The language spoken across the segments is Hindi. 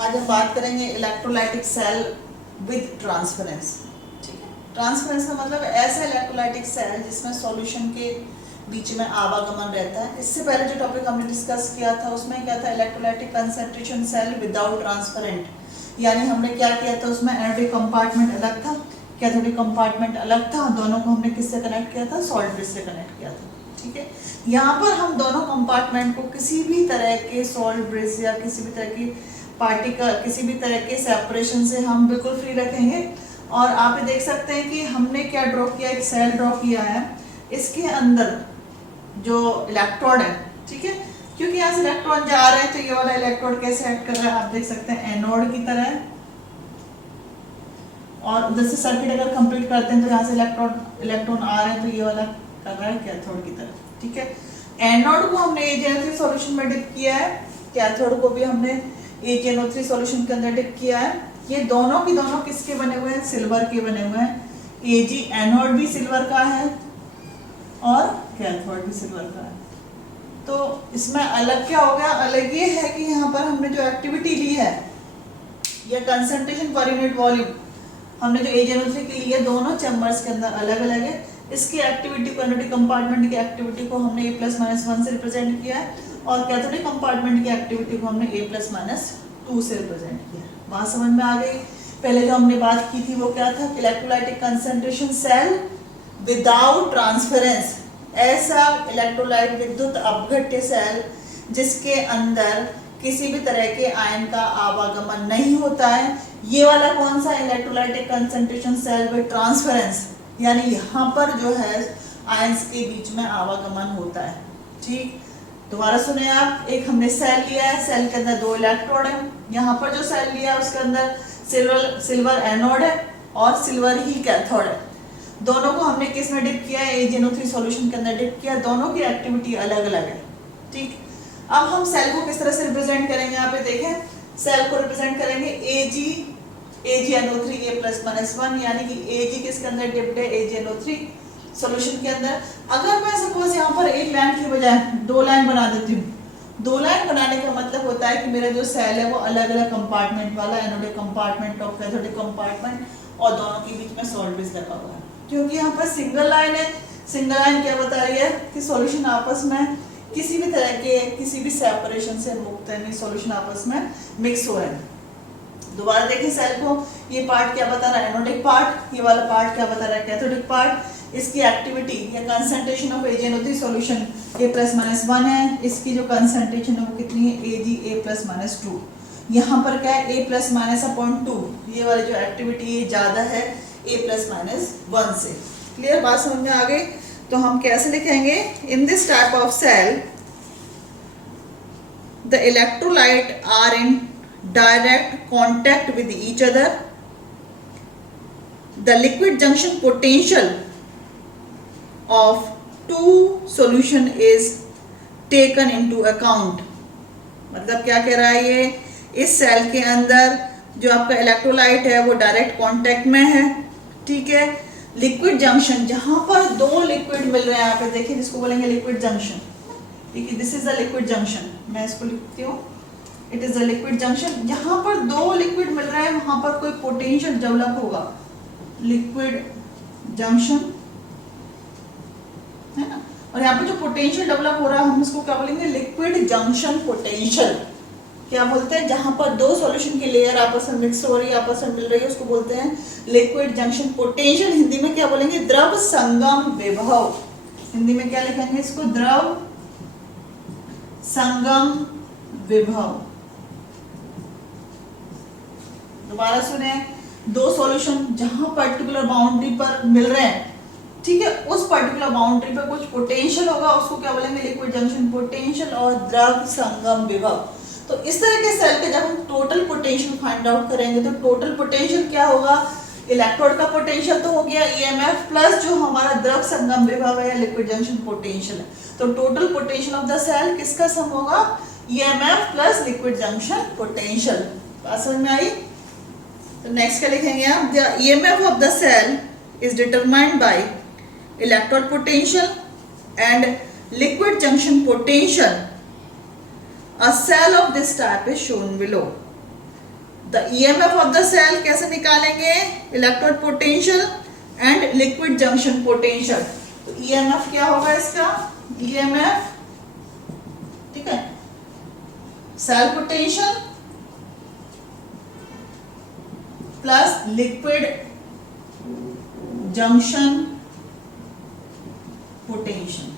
आज हम बात करेंगे इलेक्ट्रोलाइटिक सेल विद ट्रांसफरेंस। ठीक है, ट्रांसफरेंस का मतलब ऐसा इलेक्ट्रोलाइटिक सेल जिसमें सॉल्यूशन के बीच में आवागमन रहता है। इससे पहले जो टॉपिक हमने डिस्कस किया था उसमें क्या था, electrolytic concentration cell without transparent, यानी हमने क्या किया था, उसमें एनोडिक कंपार्टमेंट अलग था, कैथोडिक कंपार्टमेंट अलग था, दोनों को हमने किससे कनेक्ट किया था, सॉल्ट ब्रिज से कनेक्ट किया था। ठीक है, यहाँ पर हम दोनों कंपार्टमेंट को किसी भी तरह के सॉल्ट ब्रिज या किसी भी तरह की पार्टिकल, किसी भी तरह के सेपरेशन से हम बिल्कुल फ्री रखेंगे। और आप ये देख सकते हैं कि हमने क्या ड्रॉ किया, एक सेल ड्रॉ किया है, इसके अंदर जो इलेक्ट्रोड है, ठीक है, क्योंकि यहाँ से इलेक्ट्रॉन जा रहे हैं तो ये वाला इलेक्ट्रोड कैसे एक्ट कर रहा है, आप देख सकते हैं एनोड की तरह। और उधर से सर्किट अगर कंप्लीट करते हैं तो यहाँ से इलेक्ट्रॉन आ रहे हैं तो ये वाला कर रहा है कैथोड की तरह। ठीक है, एनोड को हमने AgNO3 सॉल्यूशन में डिप किया है, कैथोड को भी हमने AgNO3 सॉल्यूशन के अंदर डिप किया है। ये दोनों की दोनों किसके बने हुए हैं, सिल्वर के बने हुए हैं। Ag एनोड भी सिल्वर का है और कैथोड भी सिल्वर का है। तो इसमें अलग क्या हो गया, अलग ये है कि यहाँ पर हमने जो एक्टिविटी ली है या कंसंट्रेशन पर यूनिट वॉल्यूम हमने जो AgNO3 की ली है, दोनों चैम्बर्स के अंदर अलग अलग है। इसकी एक्टिविटी को, एनोडिक कंपार्टमेंट की एक्टिविटी को हमने A+-1 से रिप्रेजेंट किया है और कैथोडिक कंपार्टमेंट की एक्टिविटी को हमने A+-2 से रिप्रेजेंट किया है। बात समझ में आ गई। पहले जो हमने बात की थी वो क्या था, electrolytic concentration cell without transference, ऐसा इलेक्ट्रोलाइट विद्युत अपघट्य सेल जिसके अंदर किसी भी तरह के आयन का आवागमन नहीं होता है। ये वाला कौन सा, electrolytic concentration cell with transference, यानी यहाँ पर जो है आयंस के बीच में आवागमन होता है। ठीक, दोबारा सुने आप, एक हमने सेल लिया है, सेल के अंदर 2 इलेक्ट्रोड है, यहाँ पर जो सेल लिया है उसके अंदर सिल्वर एनोड है और सिल्वर ही कैथोड है। दोनों को हमने किस में डिप किया है, AgNO3 सॉल्यूशन के अंदर डिप किया, दोनों की एक्टिविटी अलग अलग है। ठीक, अब हम सेल को किस तरह से रिप्रेजेंट करेंगे, यहाँ पे देखें, सेल को रिप्रेजेंट करेंगे AgNO3 A+-1, यानी कि Ag किसके अंदर डिप्ड है, AgNO3 सॉल्यूशन के अंदर। अगर मैं सपोज यहाँ पर एक लाइन की बजाय 2 लाइन बना देती हूँ, 2 लाइन बनाने का मतलब होता है कि मेरा जो सेल है वो अलग अलग कंपार्टमेंट वाला, एनोडिक कंपार्टमेंट और कैथोडिक कंपार्टमेंट, और दोनों के बीच में सॉल्ट ब्रिज लगा हुआ है। क्योंकि यहाँ पर सिंगल लाइन है, सिंगल लाइन क्या बता रही है कि सॉल्यूशन आपस में किसी भी तरह के किसी भी सेपरेशन से मुक्त है, नहीं सॉल्यूशन आपस में मिक्स हो रहा है। दोबारा देखिए सेल को, ये पार्ट क्या बता रहा है, एनोडिक पार्ट, ये वाला पार्ट क्या बता रहा है, कैथोडिक पार्ट। इसकी एक्टिविटी या concentration of AgNO3 solution A+-1 है, इसकी जो कंसंट्रेशन है वो कितनी है, Ag A+-2। यहाँ पर क्या है, A+-2, ये वाली जो एक्टिविटी है ज्यादा है A+-1 से। क्लियर, बात समझ में आ गई। तो हम कैसे लिखेंगे, in this type of cell the electrolyte are in direct contact with each other, the liquid junction potential of two solution is taken into account। मतलब क्या कह रहा है ये, इस सेल के अंदर जो आपका इलेक्ट्रोलाइट है वो डायरेक्ट कांटेक्ट में है। ठीक है, लिक्विड जंक्शन, जहां पर 2 लिक्विड मिल रहे हैं, यहाँ पे देखिए जिसको बोलेंगे लिक्विड जंक्शन। ठीक है, this is the liquid junction, मैं इसको लिखती हूँ, it is a liquid junction. जहां पर 2 लिक्विड मिल रहे हैं वहां पर कोई पोटेंशियल डेवलप होगा, लिक्विड जंक्शन है ना। और यहाँ पे जो पोटेंशियल डेवलप हो रहा है हम इसको क्या बोलेंगे, लिक्विड जंक्शन पोटेंशियल। क्या बोलते हैं, जहां पर 2 सॉल्यूशन की लेयर आपस में मिक्स हो रही है, आपस में मिल रही है, उसको बोलते हैं लिक्विड जंक्शन पोटेंशियल। हिंदी में क्या बोलेंगे, द्रव संगम विभव। हिंदी में क्या लिखेंगे इसको, द्रव संगम विभव। दोबारा सुने, 2 सॉल्यूशन जहां पर्टिकुलर बाउंड्री पर मिल रहे हैं, ठीक है, उस पर्टिकुलर बाउंड्री पर कुछ पोटेंशियल होगा, उसको क्या बोलेंगे, लिक्विड जंक्शन पोटेंशियल और द्रव संगम विभव। तो इस तरह के सेल के जब हम टोटल पोटेंशियल फाइंड आउट करेंगे तो टोटल पोटेंशियल क्या होगा, इलेक्ट्रोड का पोटेंशियल तो हो गया EMF प्लस जो हमारा द्रव संगम विभव है, लिक्विड जंक्शन पोटेंशियल है। तो total potential of the cell किसका सम होगा, EMF plus liquid junction potential. बात समझ में आई। तो नेक्स्ट क्या लिखेंगे आप, the EMF of the cell is determined by electrode potential and liquid junction potential. A cell of this type is shown below। The EMF of the cell कैसे निकालेंगे, electrode potential and liquid junction potential. तो ईएमएफ क्या होगा इसका, ईएमएफ, ठीक है, cell potential plus liquid junction potential.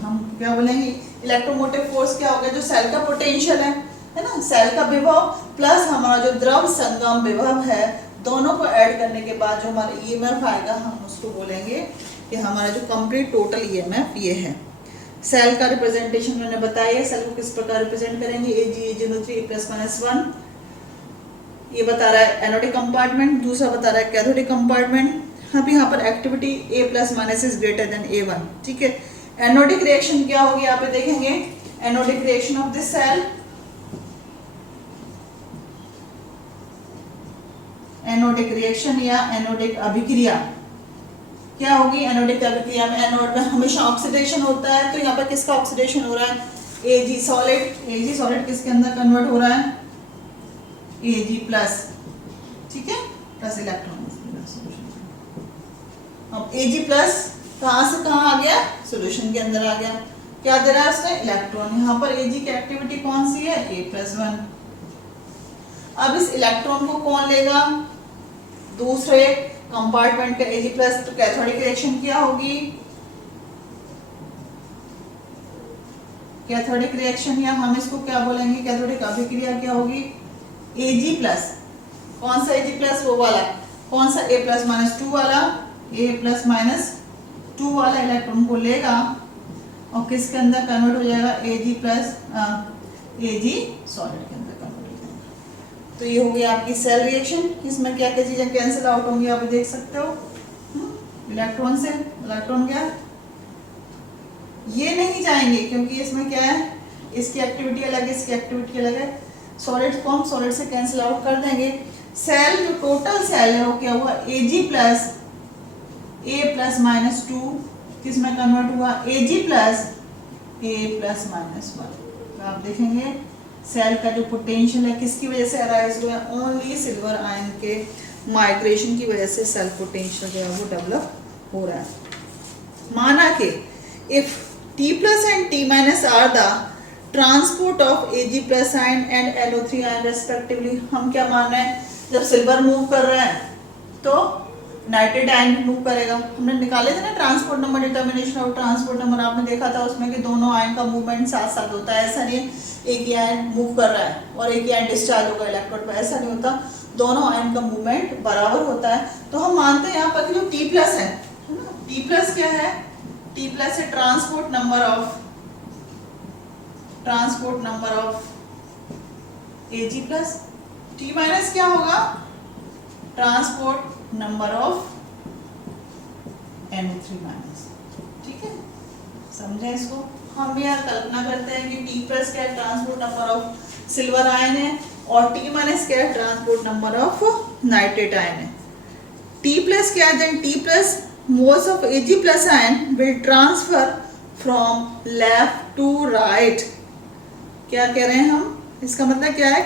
हम क्या बोलेंगे, इलेक्ट्रोमोटिव फोर्स क्या होगा, जो सेल का पोटेंशियल है ना, सेल का विभव प्लस हमारा जो द्रव संगम विभव है, दोनों को ऐड करने के बाद जो हमारा ईएमएफ आएगा, हम उसको बोलेंगे कि हमारा जो कंप्लीट टोटल ईएमएफ ये है। सेल का रिप्रेजेंटेशन मैंने बताया, सेल को किस प्रकार रिप्रेजेंट करेंगे, Ag +-1, ये बता रहा है एनोडिक कंपार्टमेंट, दूसरा बता रहा है कैथोडिक कंपार्टमेंट। अब यहाँ पर activity A+- is greater then A1, ठीक है। एनोडिक रिएक्शन क्या होगी, यहाँ पे देखेंगे, anodic reaction of this cell, anodic reaction या एनोडिक अभिक्रिया क्या होगी, एनोडिक अभिक्रिया में एनोड में हमेशा ऑक्सीडेशन होता है, तो यहाँ पर किसका ऑक्सीडेशन हो रहा है, Ag सॉलिड किसके अंदर कन्वर्ट हो रहा है, Ag+, ठीक है, प्लस इलेक्ट्रॉन। अब Ag+ कहाँ से कहाँ आ गया, सॉल्यूशन के अंदर आ गया, क्या दे रहा है उसने, इलेक्ट्रॉन। यहाँ पर Ag की एक्टिविटी कौन सी है, A+1। अब इस इलेक्ट्रॉन को कौन लेगा, दूसरे कंपार्टमेंट का Ag+, तो कैथोडिक रिएक्शन क्या होगी, कैथोडिक रिएक्शन या हम इसको क्या बोलेंगे, कैथोडिक अभिक्रिया क्या होगी, Ag+, कौन सा Ag+, वो वाला, कौन सा A+-2 वाला, A+-2 वाला इलेक्ट्रॉन को लेगा और किसके अंदर कन्वर्ट हो जाएगा, Ag सॉलिड के अंदर कन्वर्ट हो जाएगा। तो ये हो गई आपकी सेल रिएक्शन। इसमें क्या क्या चीजें कैंसिल आउट होंगी, आप देख सकते हो, इलेक्ट्रॉन से इलेक्ट्रॉन क्या ये नहीं जाएंगे, क्योंकि इसमें क्या है, इसकी एक्टिविटी अलग है, इसकी एक्टिविटी अलग है। सॉलिड को हम सॉलिड से कैंसिल आउट कर देंगे। सेल जो टोटल सेल है वो क्या हुआ, Ag+ A+-2 किसमें कन्वर्ट हुआ, Ag+ A+-1। तो आप देखेंगे सेल का जो पोटेंशियल है किसकी वजह से अराइज हुआ है, ओनली सिल्वर आयन के माइग्रेशन की वजह से सेल पोटेंशियल जो है वो डेवलप हो रहा है। माना कि if T+ and T- are the transport of Ag+ ion and NO3 ion respectively, हम क्या मान रहे हैं, जब सिल्वर मूव कर रहा है तो नाइट्रेट आयन भी मूव करेगा। हमने निकाले थे ना transport number, determination of transport number, आपने देखा था उसमें कि दोनों आयन का मूवमेंट साथ साथ होता है। ऐसा नहीं एक ही आयन मूव कर रहा है और एक ही आयन डिस्चार्ज होगा इलेक्ट्रोड पर, ऐसा नहीं होता, दोनों आयन का मूवमेंट बराबर होता है। तो हम मानते हैं यहाँ पर कि जो T+ है ना, T+ क्या है, T+ है transport number of Ag+, T- क्या होगा, ट्रांसपोर्ट नंबर ऑफ NO3-, ठीक है, समझे इसको। हम भी यहाँ कल्पना करते हैं कि T+ क्या है, transport number of silver ion है, और T- क्या है, transport number of nitrate ion है। T+ क्या है, then T+ moles of Ag+ ion will transfer from left to right। क्या कह रहे हैं हम, इसका मतलब क्या है,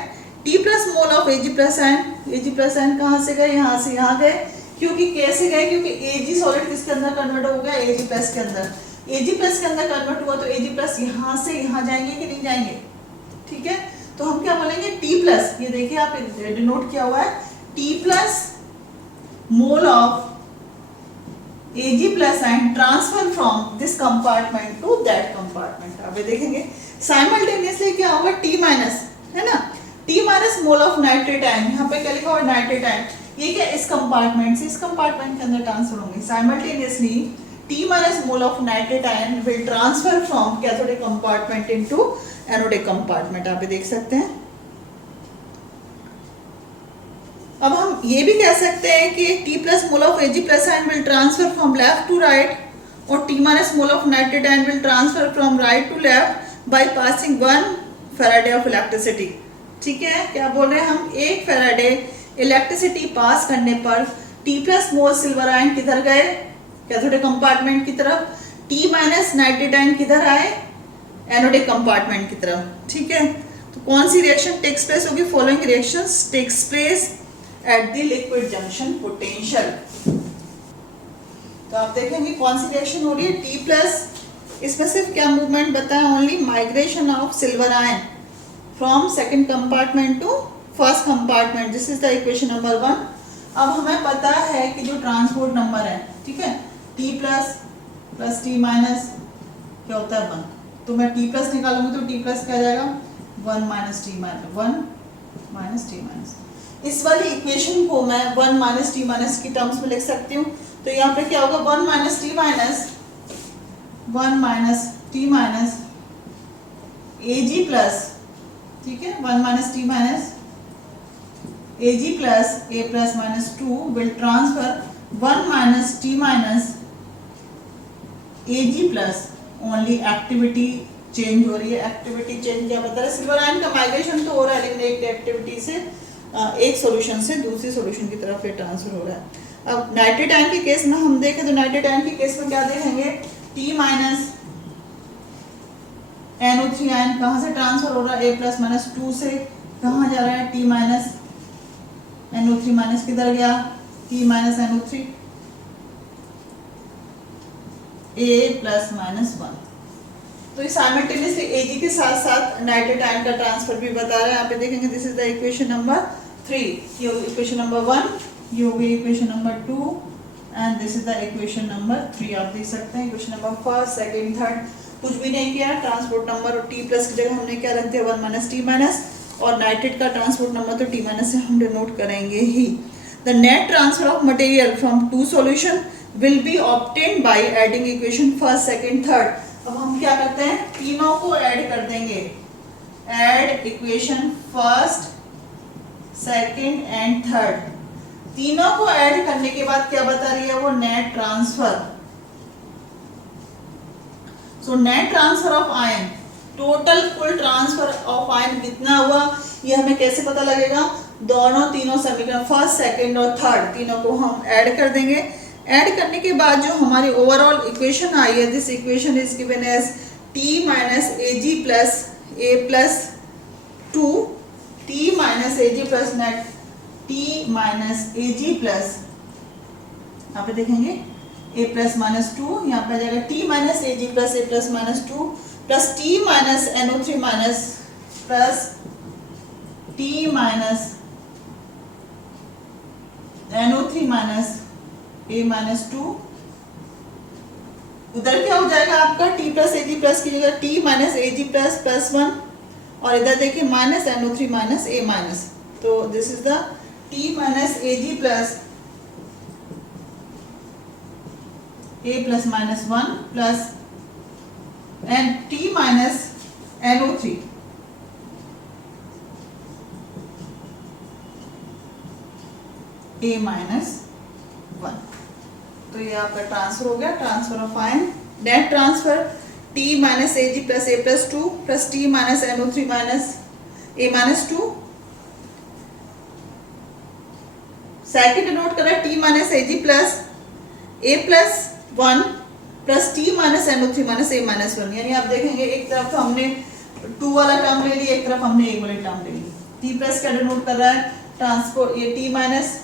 T+ mole of Ag+ ion कहाँ से गए, यहाँ से यहाँ गए, क्योंकि कैसे गए, क्योंकि Ag सॉलिड किसके अंदर कन्वर्ट हो गया, Ag+ के अंदर, Ag+ के अंदर कन्वर्ट हुआ तो Ag+ यहाँ से यहाँ जाएंगे कि नहीं जाएंगे, ठीक है। तो हम क्या बोलेंगे, T+, ये देखिए आप डिनोट किया हुआ है, T+ mole of Ag+ ion transfer from this compartment to that compartment. अब ये देखेंगे साइमल्टेनियसली क्या होगा, T- है ना, T- mole of nitrate ion, यहाँ पे क्या लिखा हुआ है, नाइट्रेट आयन, ये क्या इस कंपार्टमेंट से इस कंपार्टमेंट के अंदर ट्रांसफर होंगे। Simultaneously T- mole of nitrate ion will transfer from cathodic compartment into anodic compartment. आप ये देख सकते हैं। अब हम ये भी कह सकते हैं कि T+ mole of Ag+ ion will transfer from left to right, और T- mole of nitrate ion will transfer from right to left by passing 1 faraday of electricity. ठीक है, क्या बोल रहे हैं हम, 1 फैराडे इलेक्ट्रिसिटी पास करने पर T+ मोल सिल्वर आयन किधर गए, कैथोडिक कंपार्टमेंट की तरफ, T- नाइट्रेट आयन किधर आए, एनोडिक कंपार्टमेंट की तरफ। ठीक है, तो कौन सी रिएक्शन टेक्स प्लेस होगी? Following reactions takes place at the liquid junction potential. तो आप देखेंगे कौन सी रिएक्शन हो रही है? टी प्लस, इसमें सिर्फ क्या मूवमेंट बताया? Only migration of silver ion from second compartment to first compartment. This is the equation number 1। अब हमें पता है कि जो ट्रांसपोर्ट नंबर है, ठीक है, T plus plus t minus क्या होता है? 1। तो मैं टी प्लस निकालूंगी तो टी प्लस क्या आ जाएगा? 1 minus t minus 1 minus t minus. इस वाली इक्वेशन को मैं 1 माइनस टी माइनस की टर्म्स में लिख सकती हूँ। तो यहाँ पे क्या होगा? 1 minus t minus 1 minus t minus a g plus, ठीक है, 1 minus t minus a g plus a plus minus 2 will transfer 1 minus t minus a g plus. Only activity change हो रही है। एक्टिविटी चेंज क्या बता रहा है? सिल्वर आयन का माइग्रेशन तो हो रहा है, लेकिन एक एक्टिविटी से एक सॉल्यूशन से दूसरे सॉल्यूशन की तरफ ये ट्रांसफर हो रहा है। अब नाइट्रेट आयन के केस में हम देखें तो नाइट्रेट आयन के केस में क्या देखेंगे? टी माइनस NO3 आयन कहाँ से ट्रांसफर हो रहा है? A प्लस माइनस 2 से कहाँ जा रहा है? T माइनस NO3 माइनस किधर गया? T minus NO3 A plus minus 1। तो साइमल्टेनियसली Ag के साथ साथ नाइट्रेट आयन का ट्रांसफर भी बता रहा है। यहाँ पे देखेंगे this is the equation number 3। ये होगी इक्वेशन नंबर 1, ये होगी equation number 2 and this is the equation number 3। आप देख सकते हैं equation number first, second, third कुछ भी नहीं किया। ट्रांसपोर्ट नंबर और टी प्लस की जगह हमने क्या रख दिया? 1 माइनस टी माइनस। और नाइट्रेट का ट्रांसपोर्ट नंबर तो टी माइनस से हम डिनोट करेंगे ही। The net transfer of material from to solution will be obtained by adding equation first, second, third. अब हम क्या करते हैं? तीनों को ऐड कर देंगे। Add equation first, second and third. तीनों को ऐड करने के बाद क्या बता रही है वो? Net transfer. So net transfer of ion, total कुल ट्रांसफर ऑफ आयन कितना हुआ? ये हमें कैसे पता लगेगा? दोनों तीनों समीकरण फर्स्ट, सेकंड और थर्ड तीनों को हम ऐड कर देंगे। ऐड करने के बाद जो हमारी ओवरऑल इक्वेशन आई है, this equation is given as t minus a g plus a plus 2, t minus a g plus net t minus a g plus, यहाँ पे देखेंगे a प्लस माइनस 2, यहाँ पे आ जाएगा t minus a g plus a plus minus 2 plus t minus NO3 minus plus t minus NO3 minus a minus 2। उधर क्या हो जाएगा आपका? T plus a g plus की जगह t minus a g plus plus 1 और इधर देखिए minus NO3 minus a minus. तो this is the t minus a g plus a plus minus 1 plus and t minus NO3 a minus 1। तो ये आपका ट्रांसफर हो गया, transfer of ion. Net transfer t minus a g plus a plus 2 plus t minus NO3 minus a minus 2। Second note करें t minus a g plus a plus 1 plus t minus NO3 minus a minus 1। यानी आप देखेंगे एक तरफ तो हमने 2 वाला टर्म ले लिया, एक तरफ हमने एक वाली टर्म ले ली। टी प्लस क्या डिनोट कर रहा है? ट्रांसपोर्ट। ये टी माइनस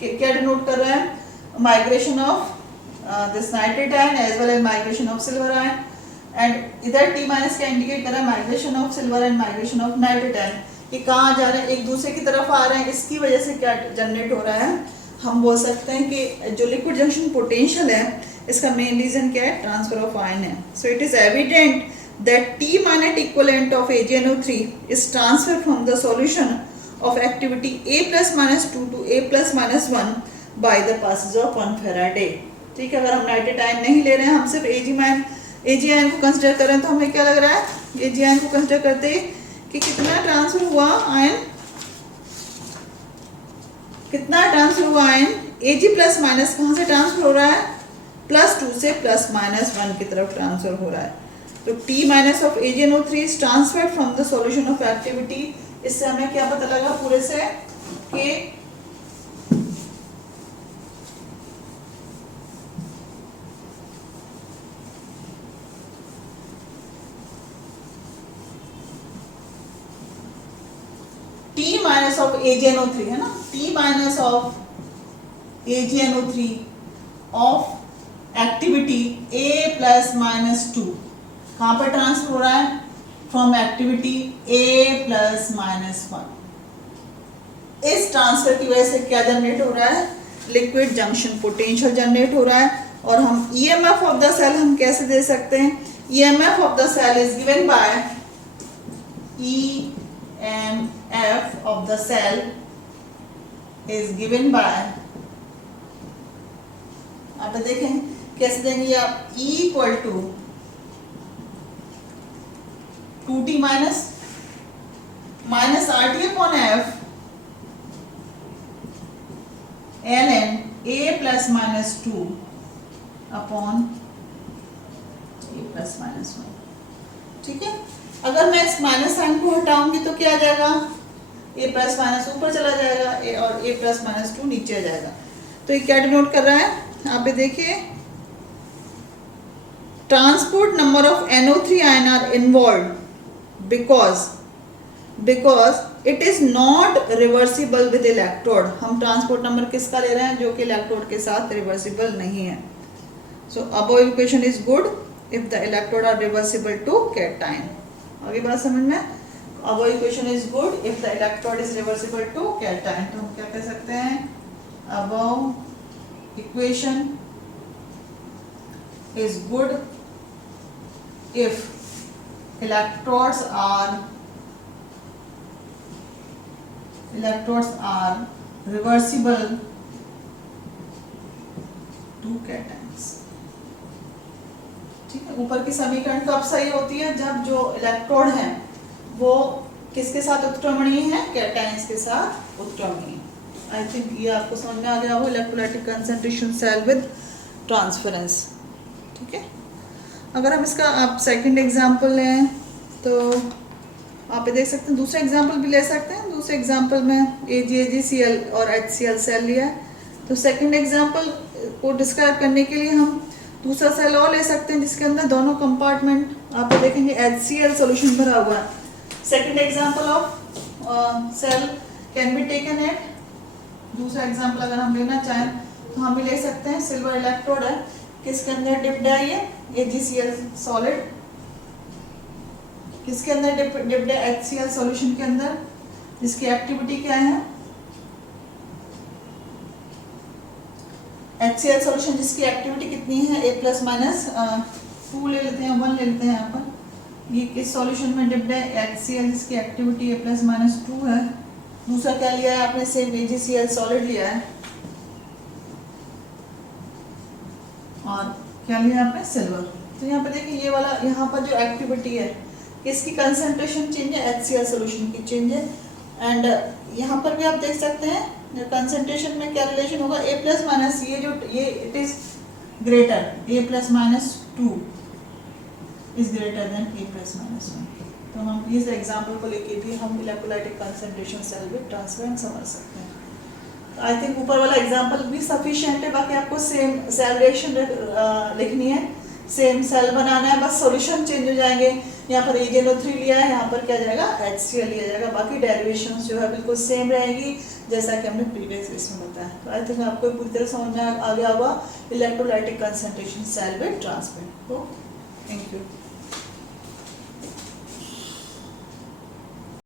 क्या डिनोट कर रहा है? Migration of this nitrate ion as well as migration of silver ion. And इधर टी माइनस क्या इंडिकेट कर रहा है? Migration of silver and migration of nitrate ion. ये कहाँ जा रहे हैं? एक दूसरे की तरफ आ रहे हैं। इसकी वजह से क्या जनरेट हो रहा है? हम बोल सकते हैं कि जो लिक्विड जंक्शन पोटेंशियल है इसका मेन रीजन क्या है? ट्रांसफर ऑफ आयन है। So it is evident that t minus equivalent of AgNO3 is transfer from the solution of activity A plus minus 2 टू A plus minus 1 by the passage of 1 faraday. ठीक है, अगर हम नाइट्रेट आयन नहीं ले रहे हैं, हम सिर्फ Ag आयन को कंसिडर कर रहे हैं, तो हमें क्या लग रहा है? Ag आयन को कंसिडर करते कि कितना ट्रांसफर हुआ आयन? कितना ट्रांसफर हुआ आयन? Ag प्लस माइनस कहाँ से ट्रांसफर हो रहा है? प्लस 2 से प्लस माइनस 1 की तरफ ट्रांसफर हो रहा है। तो T minus of AgNO3 is transferred from the solution of activity. इससे हमें क्या पता लगा पूरे से कि T माइनस ऑफ AgNO3 है ना, T minus of AgNO3 of activity A plus minus 2 कहाँ पर ट्रांसफर हो रहा है, from activity A plus minus 1। इस ट्रांसफर की वजह से क्या जनरेट हो रहा है, लिक्विड जंक्शन पोटेंशियल जनरेट हो रहा है। और हम EMF ऑफ द सेल हम कैसे दे सकते हैं, EMF of the cell is given by EMF of the cell is given by, आप देखें कैसे देंगे आप, E equal to 2T minus RT upon F ln A plus minus 2 upon A plus minus 1। ठीक है, अगर मैं इस माइनस साइन को हटाऊंगी तो क्या आ जाएगा, A प्लस माइनस ऊपर चला जाएगा और A प्लस माइनस 2 नीचे आ जाएगा। तो ये क्या डिनोट कर रहा है, आप देखिए transport number of NO3 ion are involve because it is not reversible with electrode. हम ट्रांसपोर्ट नंबर किसका ले रहे हैं, जो कि इलेक्ट्रोड के साथ रिवर्सिबल नहीं है। So above equation is good if the electrode are reversible to cation. आगे बात समझ में, above equation is good if the electrode is reversible to cation. तो हम क्या कह सकते हैं, above equation is good if electrodes are reversible to cations। ठीक है, ऊपर की समीकरण कब सही होती है, जब जो इलेक्ट्रोड है वो किसके साथ उत्क्रमणीय है, कैटायंस के साथ उत्क्रमणीय। आई थिंक ये आपको समझ में आ गया हो, electrolytic concentration cell with transference. ठीक है, अगर हम इसका आप सेकंड एग्जांपल लें तो आप ये देख सकते हैं, दूसरा एग्जांपल भी ले सकते हैं। दूसरे एग्जांपल में AgAgCl और HCl सेल लिया है। तो सेकंड एग्जांपल को डिस्क्राइब करने के लिए हम दूसरा सेल और ले सकते हैं जिसके अंदर दोनों कंपार्टमेंट आप देखेंगे HCl सॉल्यूशन भरा हुआ है। Second example of cell can be taken at, दूसरा एग्जांपल अगर हम लेना चाहें तो हम भी ले सकते हैं। सिल्वर इलेक्ट्रोड है, किसके अंदर डिप्ड है, ये AgCl सॉलिड, किसके अंदर डिप्ड है, HCl सॉल्यूशन के अंदर, जिसकी एक्टिविटी क्या है, HCl सॉल्यूशन जिसकी एक्टिविटी कितनी है, A प्लस माइनस 2 ले लेते हैं, 1 ले लेते हैं यहाँ पर। ये किस सॉल्यूशन में डिप्ड है, HCl जिसकी एक्टिविटी A प्लस माइनस 2 है। दूसरा क्या लिया है आपने, सेम AgCl सॉलिड लिया है, और क्या लिया आपने, सिल्वर। तो यहाँ पे देखिए ये वाला, यहाँ पर जो एक्टिविटी है किसकी कंसंट्रेशन चेंज है, HCl सॉल्यूशन की चेंज है। एंड यहाँ पर भी आप देख सकते हैं कंसंट्रेशन में क्या रिलेशन होगा, A प्लस माइनस, ये it is greater, A plus minus 2 is greater than A plus minus 1। तो हम इस एग्जाम्पल को लेके भी हम electrolytic concentration cell with transference समझ सकते हैं। आई थिंक ऊपर वाला एग्जाम्पल भी सफिशिएंट है। बाकी आपको सेम सेल रिएक्शन लिखनी है, सेम सेल बनाना है, बस सॉल्यूशन चेंज हो जाएंगे। यहाँ पर AgNO3 लिया है, यहाँ पर क्या जाएगा, HCl लिया जाएगा। बाकी डेरिवेशंस जो है बिल्कुल सेम रहेगी जैसा कि हमने प्रीवियस इसमें बताया। तो आई थिंक आपको पूरी तरह समझ में आ गया होगा electrolytic concentration cell with transference. Thank you.